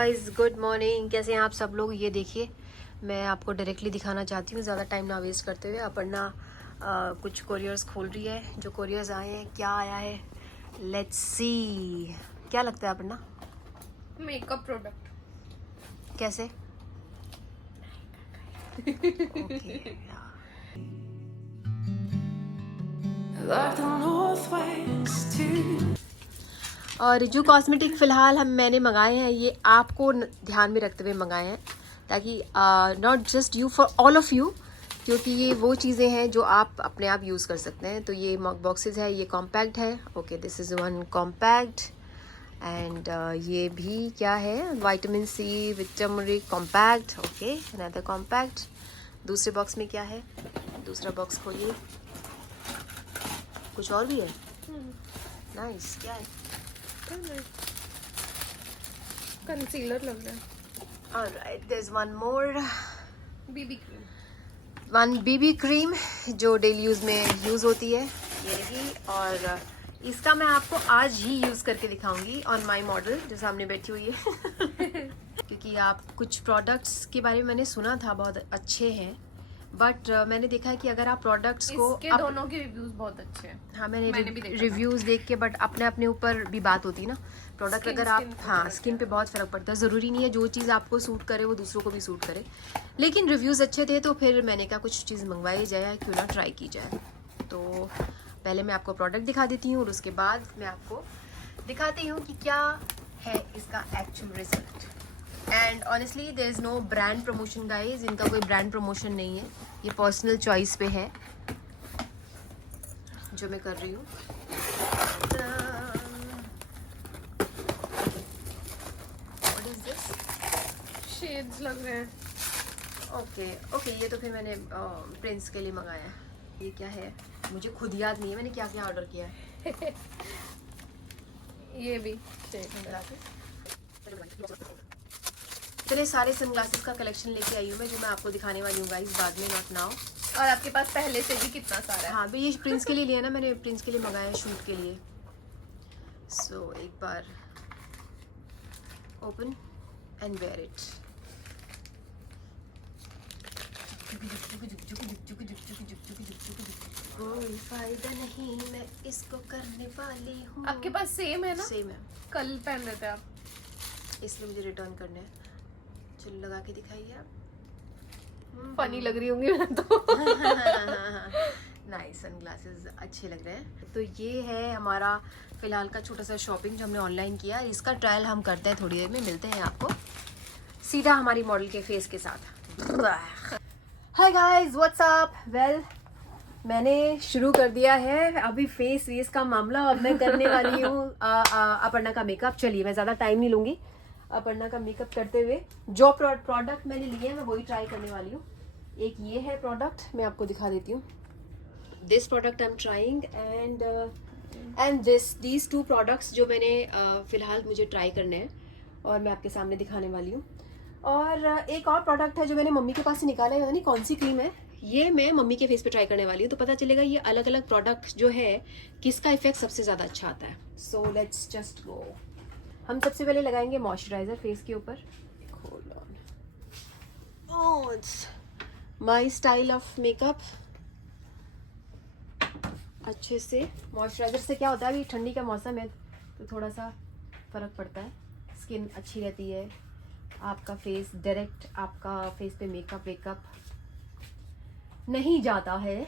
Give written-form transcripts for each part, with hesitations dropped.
Guys good morning, कैसे हैं आप सब लोग। ये देखिए, मैं आपको डायरेक्टली दिखाना चाहती हूँ, ज़्यादा टाइम ना वेस्ट करते हुए। अपर्णा कुछ कोरियर्स खोल रही है। जो कोरियर्स आए हैं, क्या आया है, लेट्स सी। क्या लगता है अपर्णा? Makeup product. कैसे? ओके। और रिजू कॉस्मेटिक फ़िलहाल मैंने मंगाए हैं। ये आपको ध्यान में रखते हुए मंगाए हैं, ताकि not just you, for all of you, क्योंकि ये वो चीज़ें हैं जो आप अपने आप यूज़ कर सकते हैं। तो ये बॉक्सेस है, ये कॉम्पैक्ट है। Okay, this is one compact. And ये भी क्या है, vitamin C with turmeric compact. Okay, another compact. दूसरे बॉक्स में क्या है? दूसरा बॉक्स खोलिए, कुछ और भी है। नाइस, क्या है? कंसीलर लग रहा है। Alright, there is one more, BB cream. One BB cream जो डेली यूज़ में यूज़ होती है। ये रही। और इसका मैं आपको आज ही यूज़ करके दिखाऊंगी ऑन माय मॉडल जो सामने बैठी हुई है। क्योंकि आप कुछ प्रोडक्ट्स के बारे में मैंने सुना था, बहुत अच्छे हैं, बट मैंने देखा है कि अगर आप प्रोडक्ट्स को इसके दोनों के रिव्यूज बहुत अच्छे हैं। हाँ, मैंने भी देखा रिव्यूज़ देख के, बट अपने अपने ऊपर भी बात होती है ना। प्रोडक्ट अगर आप स्किन पे बहुत फ़र्क पड़ता है। ज़रूरी नहीं है जो चीज़ आपको सूट करे वो दूसरों को भी सूट करे, लेकिन रिव्यूज़ अच्छे थे तो फिर मैंने कहा कुछ चीज़ मंगवाई जाए, क्यों ना ट्राई की जाए। तो पहले मैं आपको प्रोडक्ट दिखा देती हूँ और उसके बाद मैं आपको दिखाती हूँ कि क्या है इसका actual result. And honestly there is no brand promotion guys, इनका कोई ब्रांड प्रमोशन नहीं है, ये पर्सनल चॉइस पे है जो मैं कर रही हूँ। What is this? शेड्स लग रहे हैं। ओके, ये तो फिर मैंने प्रिंस के लिए मंगाया है। ये क्या है मुझे खुद याद नहीं है मैंने क्या क्या ऑर्डर किया है। ये भी चलिए, सारे सनग्लासेस का कलेक्शन लेके आई हूँ मैं, जो मैं आपको दिखाने वाली हूँ गाइस बाद में, नॉट नाउ। और आपके पास पहले से भी कितना सारा है। हाँ भाई, ये प्रिंस के लिए लिया ना मैंने, प्रिंस के लिए मंगाया है शूट के लिए। सो एक बार ओपन एंड वेयर इट। कोई फायदा नहीं, मैं इसको करने वाली हूँ। आपके पास सेम है ना? सेम है, कल पहन रहे थे आप, इसलिए मुझे रिटर्न करने हैं। चलो लगा के दिखाइए आप। फनी लग रही होंगी मैं तो। नाइस, सनग्लासेस अच्छे लग रहे हैं। तो ये है हमारा फिलहाल का छोटा सा शॉपिंग जो हमने ऑनलाइन किया। इसका ट्रायल हम करते हैं थोड़ी देर में, मिलते हैं आपको सीधा हमारी मॉडल के फेस के साथ। Hi guys, what's up. Well, मैंने शुरू कर दिया है अभी फेस का मामला। अब मैं करने वाली हूँ अपर्णा का मेकअप। चलिए, मैं ज़्यादा टाइम नहीं लूँगी। अपर्णा का मेकअप करते हुए जो प्रोडक्ट मैंने लिए हैं मैं वही ट्राई करने वाली हूँ। एक ये है प्रोडक्ट, मैं आपको दिखा देती हूँ। This product I am trying and these two products जो मैंने फ़िलहाल मुझे ट्राई करने हैं और मैं आपके सामने दिखाने वाली हूँ। और एक और प्रोडक्ट है जो मैंने मम्मी के पास से निकाला है, यानी कौन सी क्रीम है, ये मैं मम्मी के फेस पे ट्राई करने वाली हूँ। तो पता चलेगा ये अलग अलग प्रोडक्ट जो है किसका इफेक्ट सबसे ज़्यादा अच्छा आता है। So let's just go. हम सबसे पहले लगाएंगे मॉइस्चराइजर फेस के ऊपर। My style of makeup. अच्छे से मॉइस्चराइजर से क्या होता है, अभी ठंडी का मौसम है तो थोड़ा सा फ़र्क पड़ता है, स्किन अच्छी रहती है, आपका फेस डायरेक्ट आपका फेस पे मेकअप वेकअप नहीं जाता है।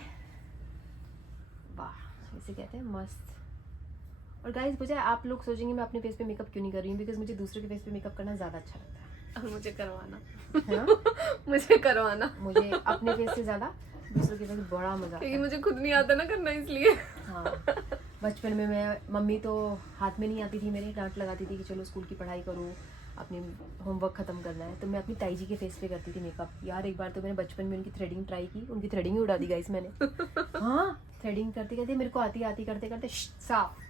वाह, इसे कहते हैं मस्त। और गाइस, मुझे आप लोग सोचेंगे मैं अपने फेस पे मेकअप क्यों नहीं कर रही हूँ, बिकॉज मुझे दूसरे के फेस पे मेकअप करना ज़्यादा अच्छा लगता है। और मुझे करवाना है ना? मुझे करवाना, मुझे अपने फेस से ज़्यादा दूसरों के फेस बड़ा मज़ा आता क्योंकि है। मुझे खुद नहीं आता ना करना, इसलिए। हाँ, बचपन में मैं, मम्मी तो हाथ में नहीं आती थी मेरे, डांट लगाती थी कि चलो स्कूल की पढ़ाई करो, अपनी होमवर्क ख़त्म करना है, तो मैं अपनी ताई जी के फेस पे करती थी मेकअप। यार एक बार तो मैंने बचपन में उनकी थ्रेडिंग ट्राई की, उनकी थ्रेडिंग ही उड़ा दी गाइस मैंने। हाँ, थ्रेडिंग करते करते मेरे को आती करते करते साफ।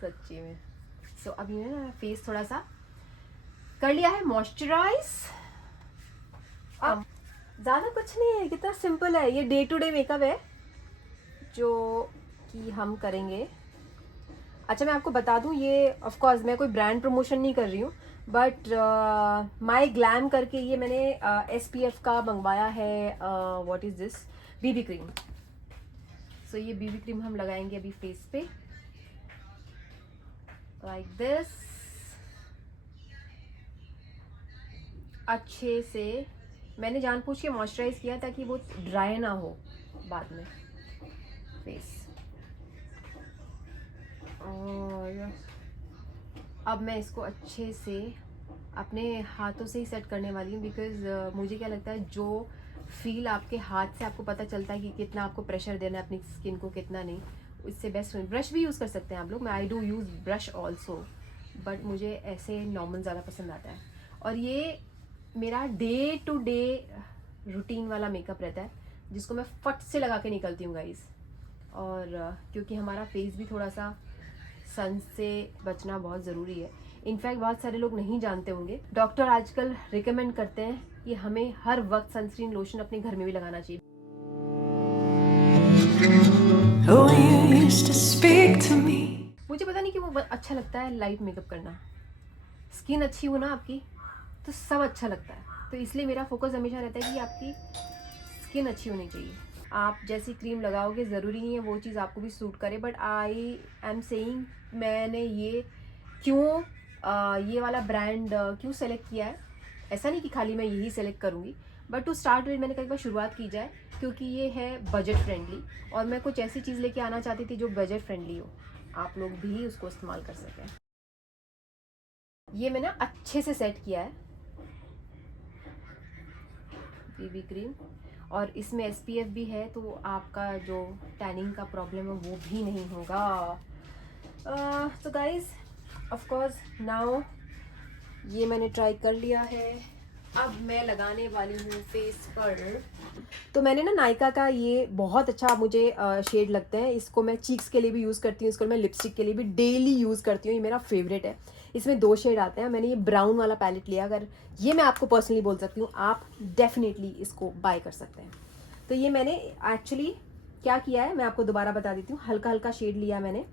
सच्ची में। सो अभी मैंने ना फेस थोड़ा सा कर लिया है मॉइस्चराइज। अब ज़्यादा कुछ नहीं है, कितना सिंपल है। ये डे टू डे मेकअप है जो कि हम करेंगे। अच्छा मैं आपको बता दूं, ये ऑफ कोर्स मैं कोई ब्रांड प्रमोशन नहीं कर रही हूँ, बट माई ग्लैम करके ये मैंने SPF का मंगवाया है. What is this? BB cream. So ये बीबी क्रीम हम लगाएंगे अभी फेस पे लाइक दिस. अच्छे से मैंने जानबूझ के मॉइस्चराइज किया ताकि वो ड्राई ना हो बाद में फेस. और अब मैं इसको अच्छे से अपने हाथों से ही सेट करने वाली हूँ, बिकॉज मुझे क्या लगता है जो फील आपके हाथ से आपको पता चलता है कि कितना आपको प्रेशर देना है अपनी स्किन को, कितना नहीं, इससे बेस्ट. ब्रश भी यूज़ कर सकते हैं आप लोग. मैं I do use brush also, but मुझे ऐसे नॉर्मल ज़्यादा पसंद आता है. और ये मेरा डे टू डे रूटीन वाला मेकअप रहता है जिसको मैं फट से लगा के निकलती हूँ गाइस. और क्योंकि हमारा फेस भी थोड़ा सा सन से बचना बहुत ज़रूरी है. इनफैक्ट बहुत सारे लोग नहीं जानते होंगे, डॉक्टर आजकल रिकमेंड करते हैं कि हमें हर वक्त सनस्क्रीन लोशन अपने घर में भी लगाना चाहिए. Oh, you used to speak to me. मुझे पता नहीं कि वो अच्छा लगता है लाइट मेकअप करना. स्किन अच्छी हो ना आपकी तो सब अच्छा लगता है. तो इसलिए मेरा फोकस हमेशा रहता है कि आपकी स्किन अच्छी होनी चाहिए. आप जैसी क्रीम लगाओगे ज़रूरी नहीं है वो चीज़ आपको भी सूट करे, बट आई एम सेइंग मैंने ये क्यों ये वाला ब्रांड क्यों सेलेक्ट किया है. ऐसा नहीं कि खाली मैं यही सेलेक्ट करूँगी, बट टू स्टार्ट विद मैंने कई बार शुरुआत की जाए क्योंकि ये है बजट फ्रेंडली और मैं कुछ ऐसी चीज़ लेके आना चाहती थी जो बजट फ्रेंडली हो, आप लोग भी उसको इस्तेमाल कर सकें. ये मैंने अच्छे से सेट किया है बीबी क्रीम, और इसमें SPF भी है तो आपका जो टैनिंग का प्रॉब्लम है वो भी नहीं होगा. तो गाइज ऑफ कोर्स नाउ ये मैंने ट्राई कर लिया है. अब मैं लगाने वाली हूँ फेस पर. तो मैंने ना नायका का ये बहुत अच्छा मुझे शेड लगता है. इसको मैं चीक्स के लिए भी यूज़ करती हूँ, इसको मैं लिपस्टिक के लिए भी डेली यूज़ करती हूँ. ये मेरा फेवरेट है. इसमें 2 शेड आते हैं. मैंने ये ब्राउन वाला पैलेट लिया. अगर ये मैं आपको पर्सनली बोल सकती हूँ आप डेफिनेटली इसको बाय कर सकते हैं. तो ये मैंने एक्चुअली क्या किया है मैं आपको दोबारा बता देती हूँ. हल्का हल्का शेड लिया मैंने,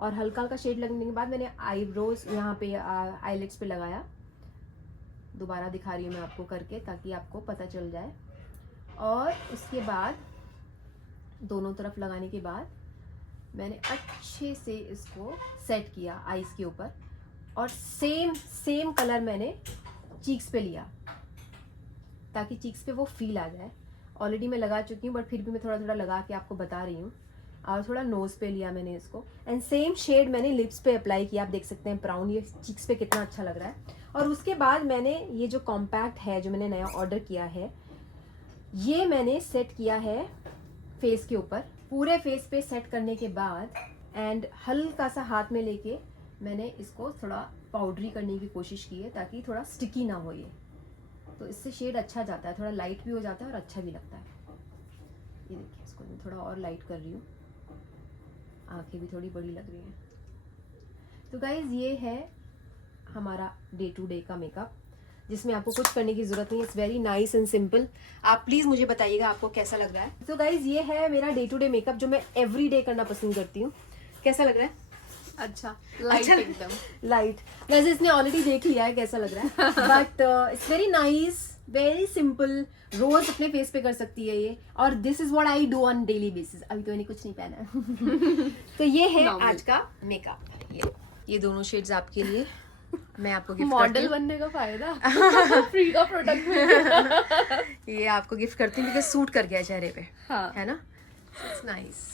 और हल्का हल्का शेड लगने के बाद मैंने आईब्रोज यहाँ पे आईलिड्स पे लगाया. दोबारा दिखा रही हूँ मैं आपको करके ताकि आपको पता चल जाए. और उसके बाद दोनों तरफ लगाने के बाद मैंने अच्छे से इसको सेट किया आईज के ऊपर, और सेम कलर मैंने चीक्स पे लिया ताकि चीक्स पे वो फील आ जाए. ऑलरेडी मैं लगा चुकी हूँ बट फिर भी मैं थोड़ा थोड़ा लगा के आपको बता रही हूँ. और थोड़ा नोज़ पे लिया मैंने इसको, एंड सेम शेड मैंने लिप्स पे अप्लाई किया. आप देख सकते हैं ब्राउन, ये चीक्स पे कितना अच्छा लग रहा है. और उसके बाद मैंने ये जो कॉम्पैक्ट है जो मैंने नया ऑर्डर किया है ये मैंने सेट किया है फेस के ऊपर. पूरे फेस पे सेट करने के बाद एंड हल्का सा हाथ में लेके मैंने इसको थोड़ा पाउडरी करने की कोशिश की है ताकि थोड़ा स्टिकी ना हो ये. तो इससे शेड अच्छा जाता है, थोड़ा लाइट भी हो जाता है और अच्छा भी लगता है. ये देखिए इसको मैं थोड़ा और लाइट कर रही हूँ. आंखें भी थोड़ी बड़ी लग रही हैं. तो गाइज ये है हमारा डे टू डे का मेकअप जिसमें आपको कुछ करने की जरूरत नहीं है. It's very nice and simple. आप प्लीज मुझे बताइएगा आपको कैसा लग रहा है. तो गाइज ये है मेरा डे टू डे मेकअप जो मैं एवरी डे करना पसंद करती हूँ. कैसा लग रहा है? अच्छा लाइट एकदम लाइट. वैसे इसने ऑलरेडी देख लिया है कैसा लग रहा है, but it's very nice, very simple. रोज अपने फेस पे कर सकती है ये, और this is what I do on daily basis. अभी तो मैंने कुछ नहीं पहना है. तो ये है आज का मेकअप. ये दोनों शेड्स आपके लिए. मैं आपको गिफ्ट मॉडल बनने का फायदा फ्री का प्रोडक्ट ये आपको गिफ्ट करती हूँ बिकॉज सूट कर गया चेहरे पे. हाँ. है ना? इट्स नाइस,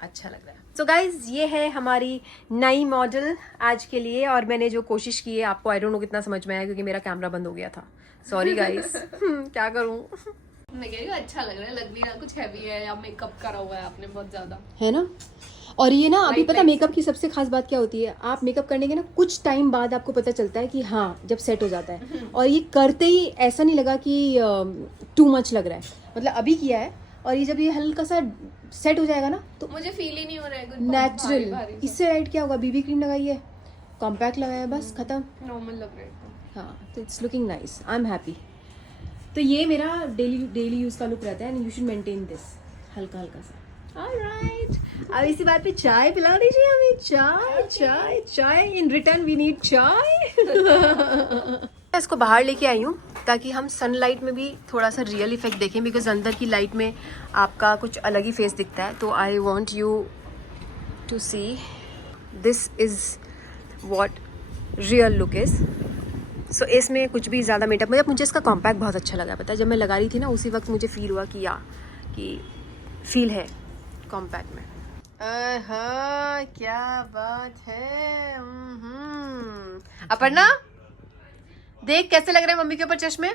अच्छा लग रहा है. सो गाइज ये है हमारी नई मॉडल आज के लिए, और मैंने जो कोशिश की है आपको आई डोंट नो कितना समझ में आया क्योंकि मेरा कैमरा बंद हो गया था. Sorry guys. क्या करूँ. मैं कह रही हूँ अच्छा लग रहा है. लग भी ना कुछ हैवी है या मेकअप करा हुआ है आपने बहुत ज्यादा, है ना. और ये ना अभी पता मेकअप की सबसे खास बात क्या होती है, आप मेकअप करने के ना कुछ टाइम बाद आपको पता चलता है कि हाँ जब सेट हो जाता है. और ये करते ही ऐसा नहीं लगा कि टू मच लग रहा है. मतलब अभी किया है और ये जब ये हल्का सा सेट हो जाएगा ना तो मुझे फील ही नहीं हो रहा है नेचुरल. इससे राइट क्या होगा, बीबी क्रीम लगाई है, कॉम्पैक्ट लगाया है, बस खत्म. नॉर्मल लग रहा है. हाँ, तो it's looking nice. I am happy. तो ये मेरा डेली यूज़ का लुक रहता है and you should maintain this हल्का हल्का सा. ऑलराइट. अब इसी बात पे चाय पिला दीजिए हमें, चाय चाय चाय, इन रिटर्न वी नीड चाय। इसको बाहर लेके आई हूँ ताकि हम सनलाइट में भी थोड़ा सा रियल इफेक्ट देखें, बिकॉज अंदर की लाइट में आपका कुछ अलग ही फेस दिखता है। तो I want you to see this is what real look is. So इसमें कुछ भी ज़्यादा मेकअप, मतलब मुझे इसका कॉम्पैक्ट बहुत अच्छा लगा। पता है जब मैं लगा रही थी ना उसी वक्त मुझे फील हुआ कि फील है कॉम्पैक्ट में। क्या बात है। अपर्णा देख कैसे लग रहे हैं मम्मी के ऊपर चश्मे,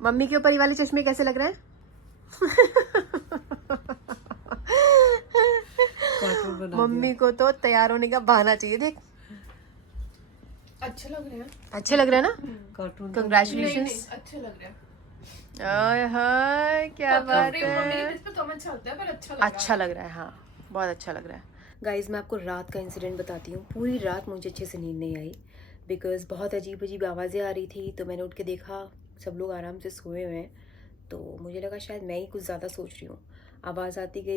मम्मी के ऊपर ये वाले चश्मे कैसे लग रहे हैं। मम्मी को तो तैयार होने का बहाना चाहिए। देख अच्छे लग रहे हैं, अच्छे लग रहे हैं ना, नहीं, कंग्रेचुलेशंस। अच्छे लग रहे हैं। आय हाय क्या बात मम्मी के है, फेस पे कम अच्छा लगता है पर अच्छा लग रहा है। अच्छा लग रहा है, हाँ बहुत अच्छा लग रहा है। गाइज मैं आपको रात का इंसिडेंट बताती हूँ। पूरी रात मुझे अच्छे से नींद नहीं आई बिकॉज बहुत अजीब अजीब आवाज़ें आ रही थी। तो मैंने उठ के देखा सब लोग आराम से सोए हुए हैं, तो मुझे लगा शायद मैं ही कुछ ज़्यादा सोच रही हूँ। आवाज़ आती गई,